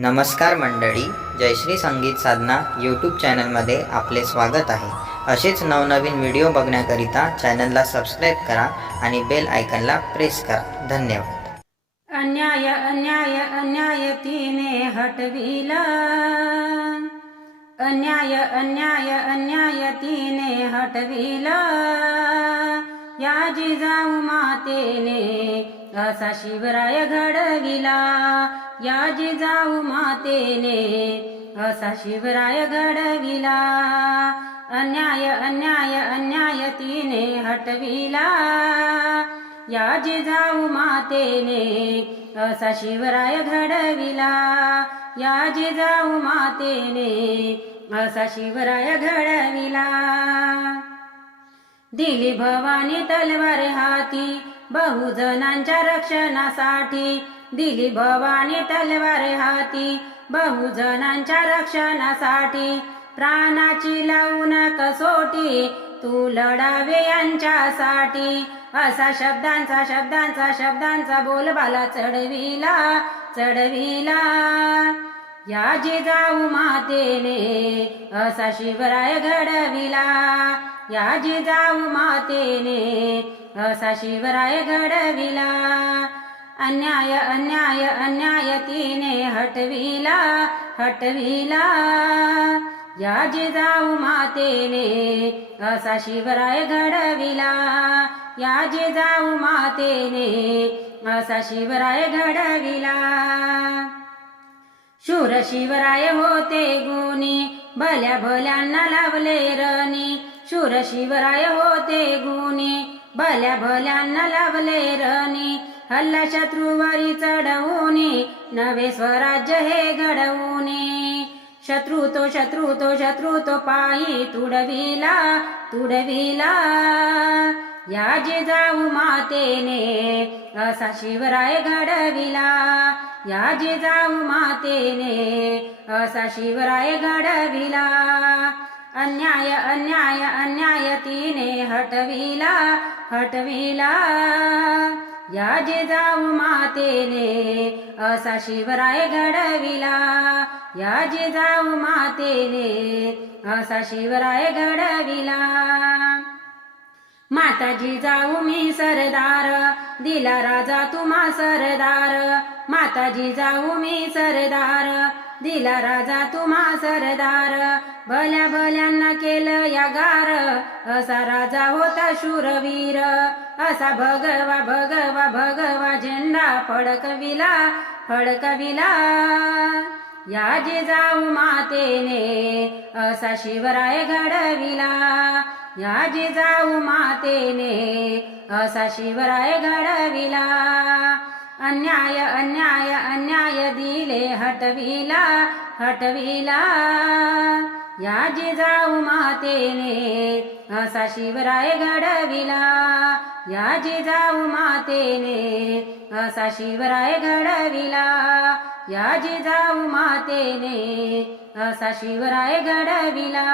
नमस्कार मंडळी, जयश्री संगीत साधना यूट्यूब चॅनलमध्ये आपले स्वागत आहे. असेच नवनवीन व्हिडिओ बघण्याकरिता चॅनलला सबस्क्राईब करा आणि बेल आयकॉनला प्रेस करा. धन्यवाद. अन्याय अन्याय अन्याय तिने हटविला, अन्याय अन्याय अन्याय तिने हटविला. या जिजाऊ मातेने असा शिवराय घडविला, या जिजाऊ मातेने असा शिवराय घडविला. अन्याय अन्याय अन्याय तिने हटविला, या जिजाऊ मातेने असा शिवराय घडविला, या जिजाऊ मातेने असा शिवराय घडविला. दिली भवानी तलवार हाती बहुजनांच्या रक्षणासाठी, दिली भवानी तलवार हाती बहुजनांच्या रक्षणासाठी. प्राणाची लावून कसोटी तू लढावे यांच्यासाठी, असा शब्दांचा शब्दांचा शब्दांचा बोलबाला चढविला चढविला. या जिजाऊ मातेने असा शिवराय घडविला, या जिजाऊ मातेने असा शिवराय घडविला. अन्याय अन्याय अन्याय तिने हटविला हटविला, या जिजाऊ मातेने असा शिवराय घडविला, या जिजाऊ मातेने असा शिवराय घडविला. शूर शिवराय होते गुणी भल्या भल्यांना लावले रणी, शूर शिवराय होते गुणी भल्या भल्यांना लावले रणी. हल्ला शत्रूवरी चढवूनी नवे स्वराज्य हे घडवूनी. शत्रू तो पायी तुडविला तुडविला. या जिजाऊ मातेने असा शिवराय घडविला, या जिजाऊ मातेने असा शिवराय घडविला. अन्याय अन्याय अन्याय तिने हटविला हटविला, या जिजाऊ मातेने असा शिवराय घडविला, या जिजाऊ मातेने असा शिवराय घडविला. माता जिजाऊ मी सरदार दिला राजा तुम्हा सरदार, माता जिजाऊ मी सरदार दिला राजा तुम्हा सरदार. भल्या भल्यांना केलं यागार, असा राजा होता शूरवीर, असा भगवा भगवा भगवा झेंडा फडकविला फडकविला. या जिजाऊ मातेने असा शिवराय घडविला, या जिजाऊ मातेने असा शिवराय घडविला. अन्याय अन्याय अन्याय दिले हटविला हटविला, या जिजाऊ मातेने असा शिवराय घडविला, या जिजाऊ मातेने असा शिवराय घडविला, या जिजाऊ मातेने असा शिवराय घडविला.